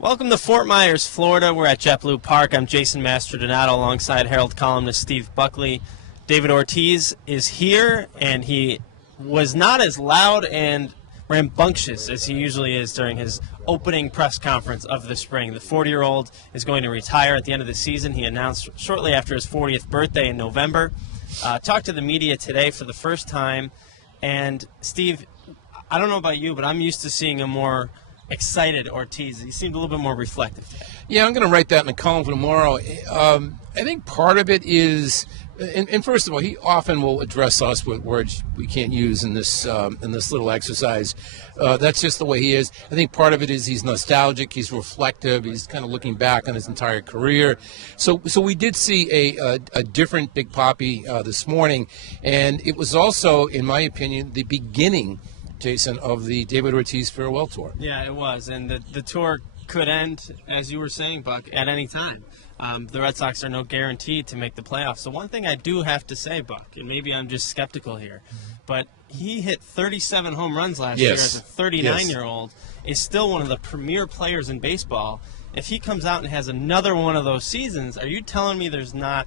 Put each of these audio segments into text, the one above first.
Welcome to Fort Myers, Florida. We're at JetBlue Park. I'm Jason Mastrodonato alongside Herald columnist Steve Buckley. David Ortiz is here, and he was not as loud and rambunctious as he usually is during his opening press conference of the spring. The 40-year-old is going to retire at the end of the season. He announced shortly after his 40th birthday in November. Talked to the media today for the first time. And, Steve, I don't know about you, but I'm used to seeing a more excited Ortiz. He seemed a little bit more reflective. Yeah, I'm going to write that in the column for tomorrow. I think part of it is, and first of all, he often will address us with words we can't use in this little exercise. That's just the way he is. I think part of it is he's nostalgic, he's reflective, he's kind of looking back on his entire career. So we did see a different Big Papi this morning, and it was also, in my opinion, the beginning, Jason, of the David Ortiz farewell tour. Yeah, it was, and the tour could end, as you were saying, Buck, at any time. The Red Sox are no guarantee to make the playoffs. So one thing I do have to say, Buck, and maybe I'm just skeptical here, but he hit 37 home runs last year as a 39-year-old, is still one of the premier players in baseball. If he comes out and has another one of those seasons, are you telling me there's not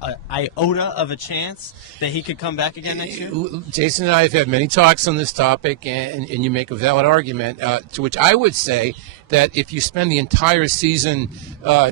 an iota of a chance that he could come back again next year? Jason and I have had many talks on this topic, and you make a valid argument, to which I would say that if you spend the entire season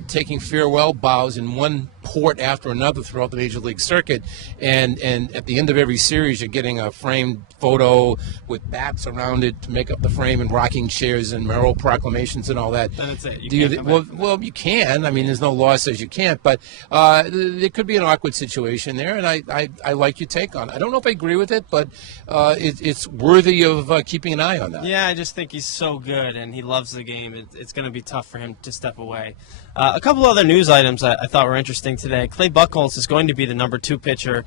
taking farewell bows in one port after another throughout the Major League circuit, and at the end of every series you're getting a framed photo with bats around it to make up the frame and rocking chairs and mayoral proclamations and all that. That's it. Well, you can. I mean, there's no law that says you can't, but there could be an awkward situation there, and I like your take on it. I don't know if I agree with it, but it's worthy of keeping an eye on that. Yeah, I just think he's so good, and he loves the game. It's going to be tough for him to step away. A couple other news items I thought were interesting today. Clay Buchholz is going to be the number 2 pitcher.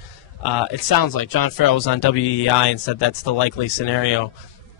It sounds like John Farrell was on WEI and said that's the likely scenario.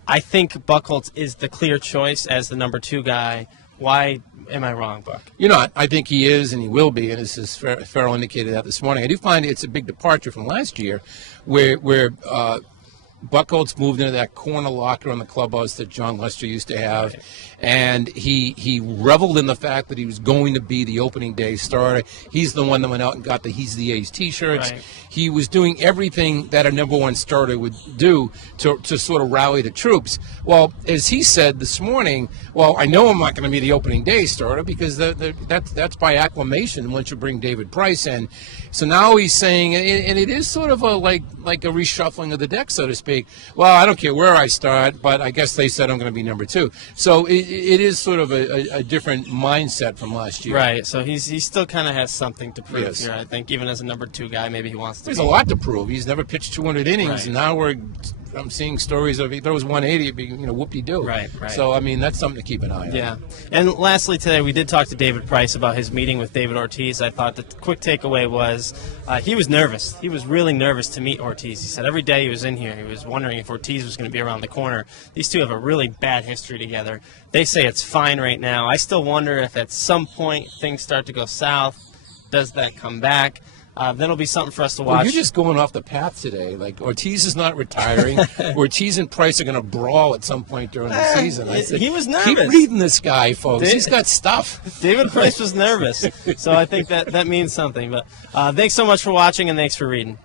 I think Buchholz is the clear choice as the number 2 guy. Why am I wrong, Buck? You're not. I think he is, and he will be, and as Farrell indicated that this morning. I do find it's a big departure from last year where Buchholz moved into that corner locker on the clubhouse that John Lester used to have, right. And he reveled in the fact that he was going to be the opening day starter. He's the one that went out and got the He's the A's T-shirts. Right. He was doing everything that a number 1 starter would do to sort of rally the troops. Well, as he said this morning, well, I know I'm not going to be the opening day starter because that's by acclamation once you bring David Price in. So now he's saying, and it is sort of like a reshuffling of the deck, so to speak. Well, I don't care where I start, but I guess they said I'm going to be number 2. So it is sort of a different mindset from last year. Right. So he still kind of has something to prove here. I think even as a number 2 guy, maybe he wants to. There's a lot to prove. He's never pitched 200 innings, right. And now I'm seeing stories of he throws 180, it'd be, whoop-de-doo. Right. So, I mean, that's something to keep an eye on. Yeah. And lastly today, we did talk to David Price about his meeting with David Ortiz. I thought the quick takeaway was he was nervous. He was really nervous to meet Ortiz. He said every day he was in here, he was wondering if Ortiz was going to be around the corner. These two have a really bad history together. They say it's fine right now. I still wonder if at some point things start to go south. Does that come back? That'll be something for us to watch. Well, you're just going off the path today. Like, Ortiz is not retiring. Ortiz and Price are going to brawl at some point during the season. He was nervous. Keep reading this guy, folks. He's got stuff. David Price was nervous. So I think that means something. But thanks so much for watching, and thanks for reading.